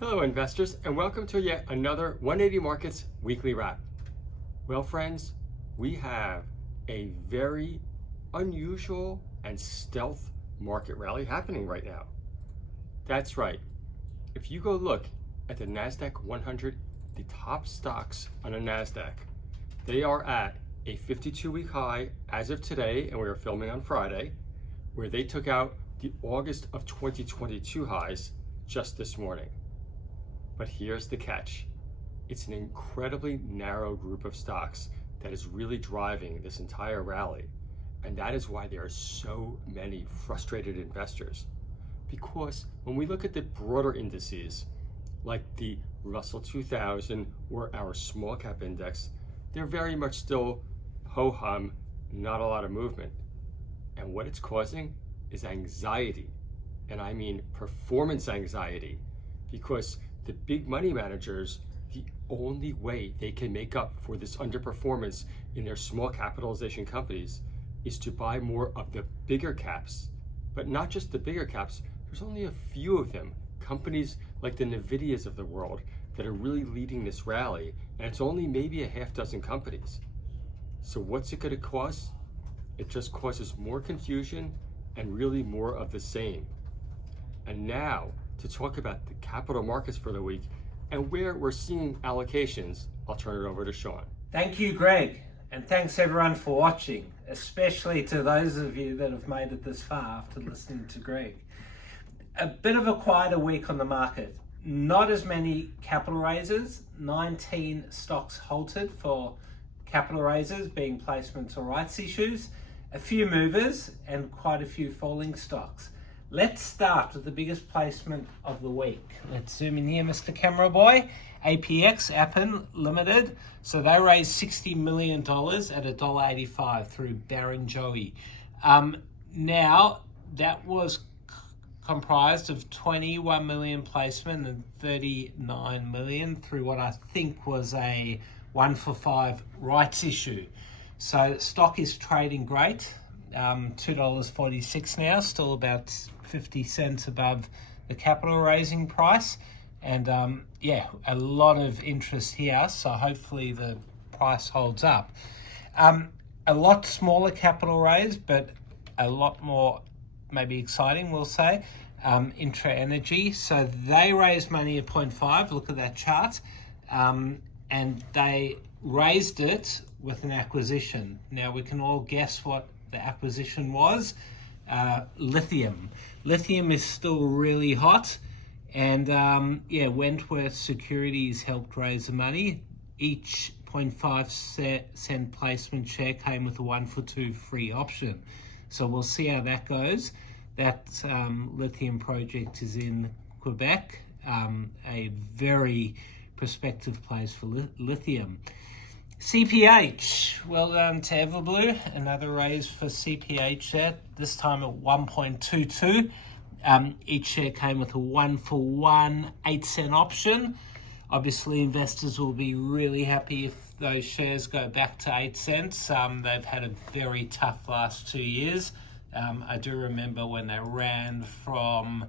Hello investors, and welcome to yet another 180 Markets weekly wrap. Well friends, we have a very unusual and stealth market rally happening right now. That's right. If you go look at the NASDAQ 100, the top stocks on the NASDAQ, they are at a 52-week high as of today, and we are filming on Friday, where they took out the August of 2022 highs just this morning. But here's the catch. It's an incredibly narrow group of stocks that is really driving this entire rally. And that is why there are so many frustrated investors. Because when we look at the broader indices, like the Russell 2000 or our small cap index, they're very much still ho-hum, not a lot of movement. And what it's causing is anxiety. And I mean performance anxiety, because the big money managers, the only way they can make up for this underperformance in their small capitalization companies is to buy more of the bigger caps. But not just the bigger caps, there's only a few of them. Companies like the NVIDIAs of the world that are really leading this rally, and it's only maybe a half dozen companies. So what's it going to cause? It just causes more confusion and really more of the same. And now, to talk about the capital markets for the week and where we're seeing allocations, I'll turn it over to Sean. Thank you, Greg, and thanks everyone for watching, especially to those of you that have made it this far after listening to Greg. A bit of a quieter week on the market. Not as many capital raises, 19 stocks halted for capital raises, being placements or rights issues, a few movers and quite a few falling stocks. Let's start with the biggest placement of the week. Let's zoom in here, Mr. Camera Boy. APX, Appen Limited. So they raised $60 million at $1.85 through Barrenjoey. Now, that was comprised of 21 million placement and 39 million through what I think was a 1-for-5 rights issue. So stock is trading great. $2.46 now, still about 50 cents above the capital raising price. And a lot of interest here, so hopefully the price holds up. A lot smaller capital raise, but a lot more maybe exciting, we'll say. Intra Energy, so they raised money at 0.5, look at that chart, and they raised it with an acquisition. Now we can all guess what the acquisition was. Lithium. Lithium is still really hot, and Wentworth Securities helped raise the money. Each 0.5 cent placement share came with a 1-for-2 free option. So we'll see how that goes. That lithium project is in Quebec, a very prospective place for lithium. CPH, well done to Everblue, another raise for CPH there, this time at 1.22. Each share came with a 1-for-1 8-cent option. Obviously, investors will be really happy if those shares go back to 8 cents. They've had a very tough last 2 years. I do remember when they ran from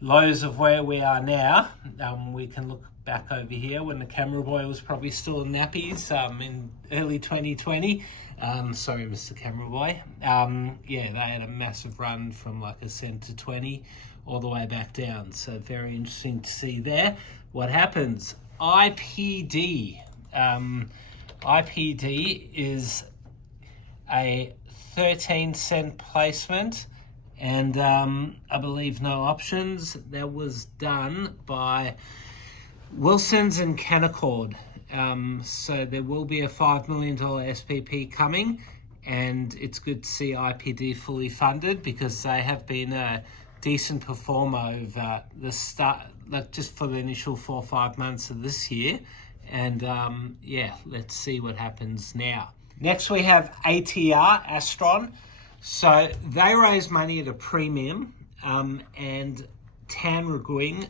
lows of where we are now. We can look back over here when the Camera Boy was probably still in nappies in early 2020. Sorry, Mr. Camera Boy. They had a massive run from like 1 cent to 20 all the way back down. So very interesting to see there what happens. IPD. IPD is a 13-cent placement, and I believe no options. That was done by Wilsons and Canaccord. So there will be a $5 million SPP coming, and it's good to see IPD fully funded because they have been a decent performer over the start, like just for the initial 4 or 5 months of this year. And let's see what happens now. Next we have ATR, Astron. So they raise money at a premium, and Tan Reguing,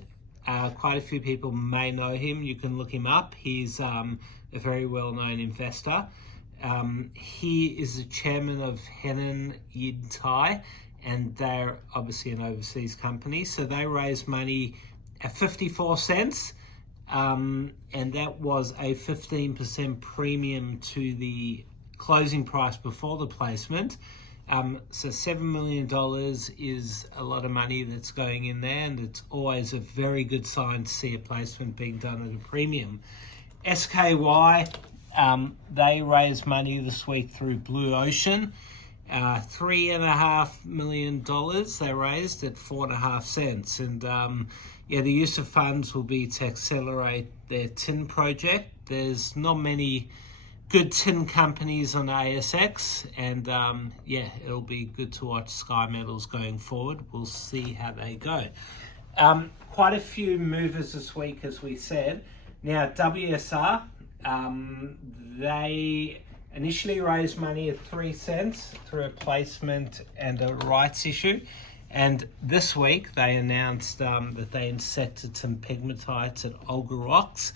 quite a few people may know him. You can look him up. He's a very well-known investor. He is the chairman of Henan Yintai, and they're obviously an overseas company. So they raise money at 54 cents. And that was a 15% premium to the closing price before the placement. So $7 million is a lot of money that's going in there, and it's always a very good sign to see a placement being done at a premium. SKY, they raised money this week through Blue Ocean. $3.5 million they raised at 4.5 cents. And the use of funds will be to accelerate their tin project. There's not many good tin companies on ASX, and it'll be good to watch Sky Metals going forward. We'll see how they go. Quite a few movers this week, as we said. Now, WSR, they initially raised money at 3 cents through a placement and a rights issue. And this week they announced that they injected some pegmatites at Olga Rocks.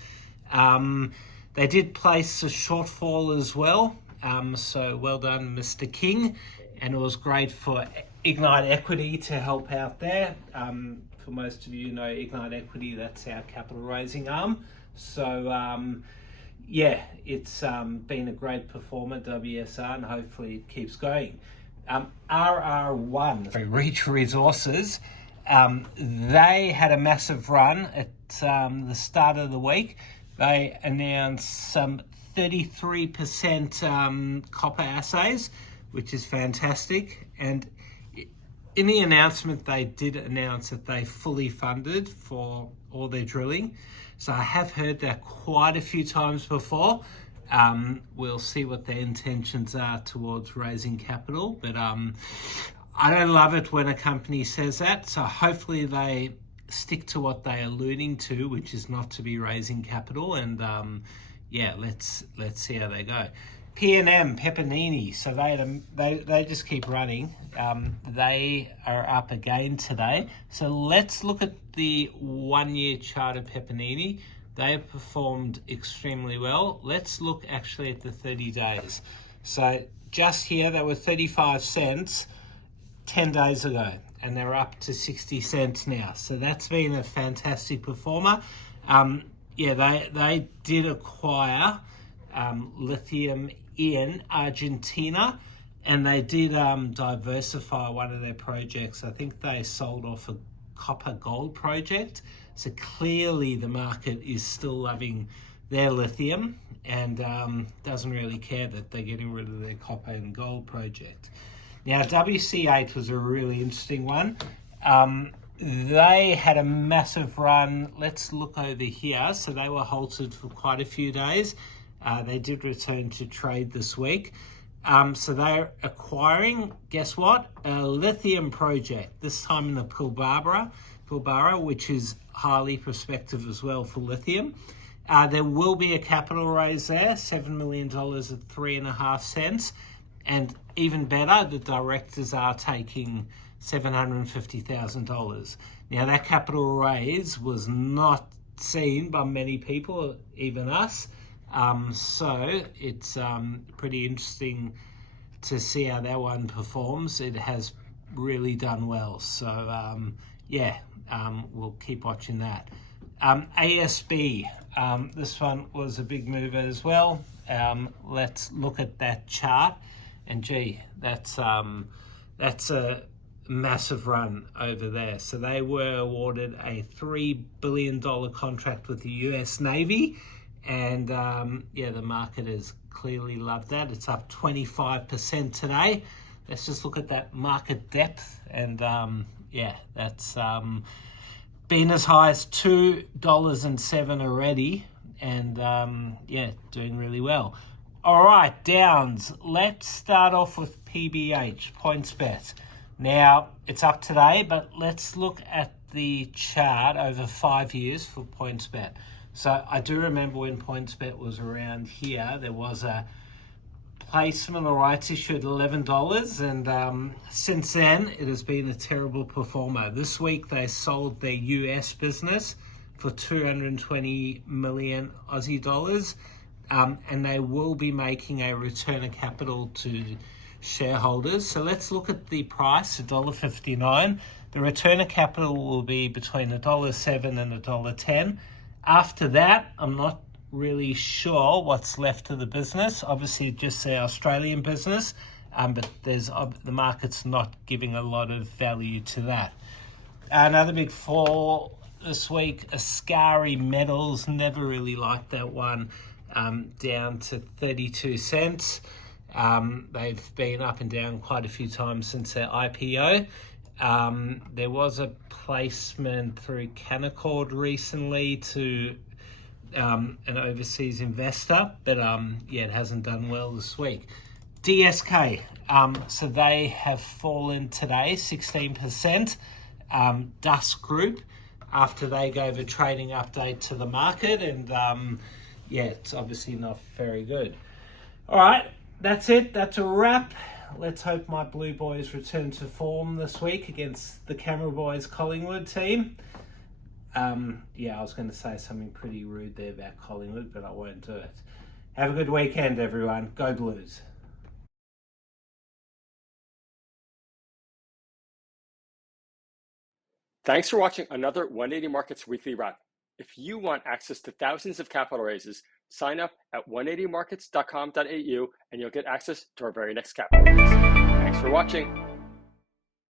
They did place a shortfall as well. So well done, Mr. King. And it was great for Ignite Equity to help out there. For most of you know Ignite Equity, that's our capital raising arm. So it's been a great performer, WSR, and hopefully it keeps going. RR1, Reach Resources, they had a massive run at the start of the week. They announced some 33% copper assays, which is fantastic. And in the announcement, they did announce that they fully funded for all their drilling. So I have heard that quite a few times before. We'll see what their intentions are towards raising capital, but I don't love it when a company says that. So hopefully they stick to what they're alluding to, which is not to be raising capital. And let's see how they go. P&M, Pepinini, so they just keep running. They are up again today. So let's look at the 1 year chart of Pepinini. They have performed extremely well. Let's look actually at the 30 days. So just here, they were 35 cents 10 days ago, and they're up to 60 cents now. So that's been a fantastic performer. They did acquire lithium in Argentina, and they did diversify one of their projects. I think they sold off a copper gold project. So clearly the market is still loving their lithium and doesn't really care that they're getting rid of their copper and gold project. Now, WC8 was a really interesting one. They had a massive run. Let's look over here. So they were halted for quite a few days. They did return to trade this week. So they're acquiring, guess what? A lithium project, this time in the Pilbara, which is highly prospective as well for lithium. There will be a capital raise there, $7 million at 3.5 cents. And even better, the directors are taking $750,000. Now, that capital raise was not seen by many people, even us. So it's pretty interesting to see how that one performs. It has really done well. So, we'll keep watching that. ASB, this one was a big mover as well. Let's look at that chart. And gee, that's a massive run over there. So they were awarded a $3 billion contract with the US Navy. And the market has clearly loved that. It's up 25% today. Let's just look at that market depth. And that's been as high as $2.07 already. And doing really well. All right, Downs. Let's start off with PBH, PointsBet. Now, it's up today, but let's look at the chart over 5 years for PointsBet. So I do remember when PointsBet was around here, there was a placement or rights issue at $11, and since then, it has been a terrible performer. This week, they sold their US business for 220 million Aussie dollars. And they will be making a return of capital to shareholders. So let's look at the price, $1.59. The return of capital will be between $1.07 and $1.10. After that, I'm not really sure what's left of the business. Obviously, just the Australian business, but the market's not giving a lot of value to that. Another big fall this week, Ascari Metals. Never really liked that one. Down to 32 cents. They've been up and down quite a few times since their IPO. There was a placement through Canaccord recently to an overseas investor, but it hasn't done well this week. DSK, so they have fallen today 16%. Dust Group, after they gave a trading update to the market, and it's obviously not very good. All right, that's it. That's a wrap. Let's hope my Blue Boys return to form this week against the Camera Boys Collingwood team. I was going to say something pretty rude there about Collingwood, but I won't do it. Have a good weekend, everyone. Go Blues. Thanks for watching another 180 Markets Weekly Wrap. If you want access to thousands of capital raises, sign up at 180markets.com.au and you'll get access to our very next capital raise. Thanks for watching.